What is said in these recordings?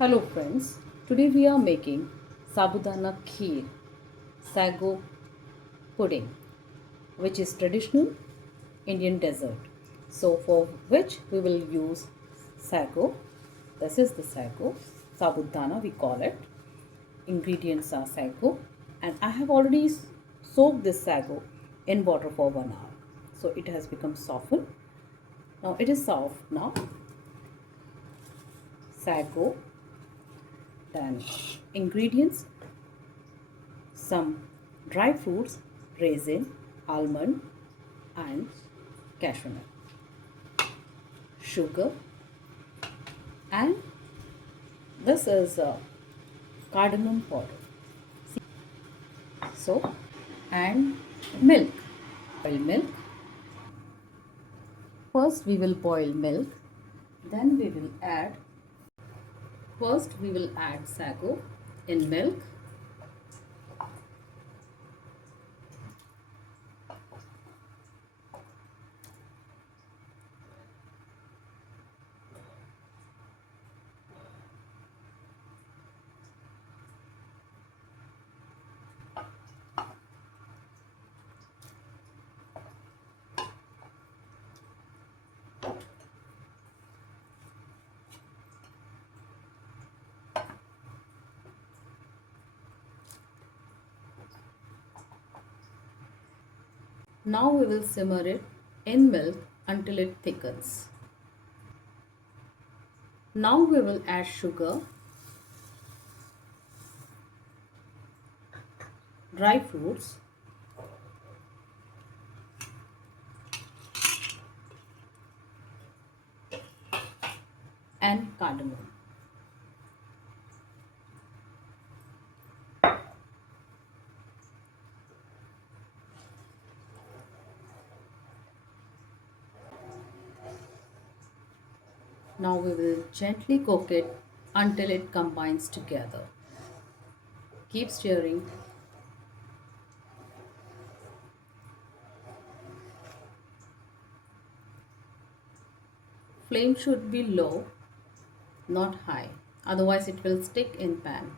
Hello friends, today we are making Sabudana Kheer, Sago Pudding, which is traditional Indian dessert. So for which we will use sago. This is the sago, Sabudana we call it. Ingredients are sago, and I have already soaked this sago in water for 1 hour. So it has become softened. Now it is soft now. Sago, then ingredients, some dry fruits, raisin, almond and cashew nut, sugar, and this is cardamom powder. So, and milk. Boil milk. First we will boil milk, then we will add sago in milk. Now we will simmer it in milk until it thickens. Now we will add sugar, dry fruits, and cardamom. Now we will gently cook it until it combines together. Keep stirring. Flame should be low, not high, otherwise it will stick in pan.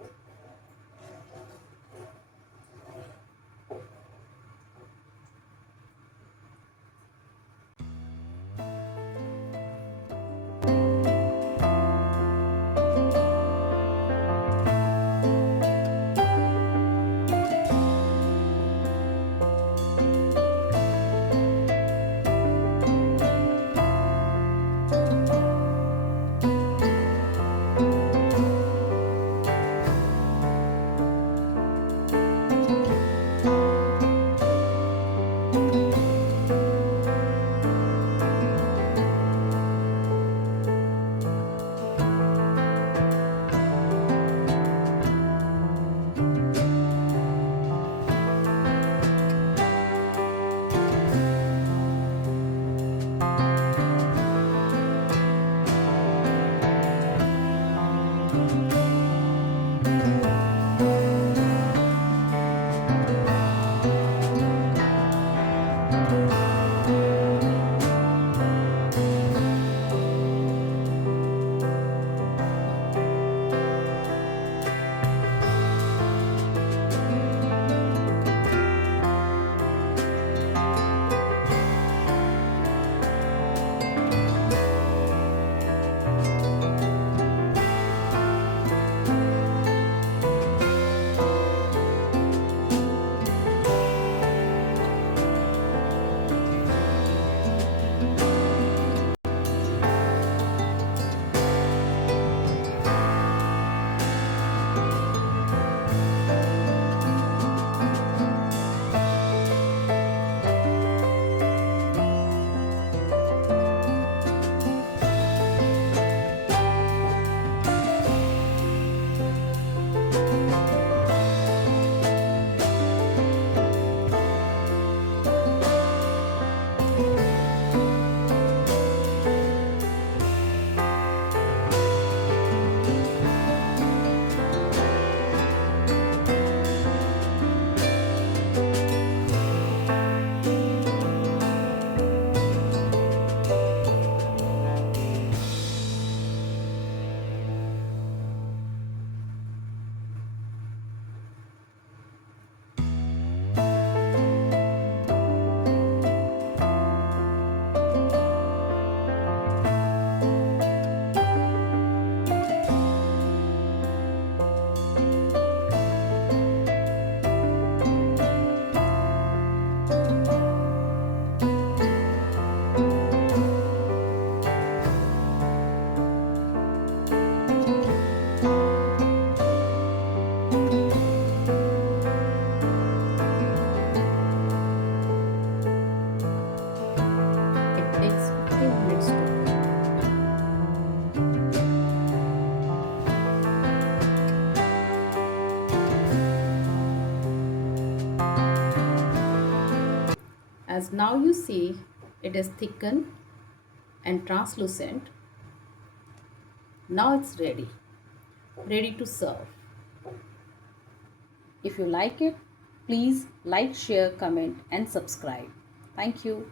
As now you see, it is thickened and translucent. Now it's ready to serve. If you like it, please like, share, comment and subscribe. Thank you.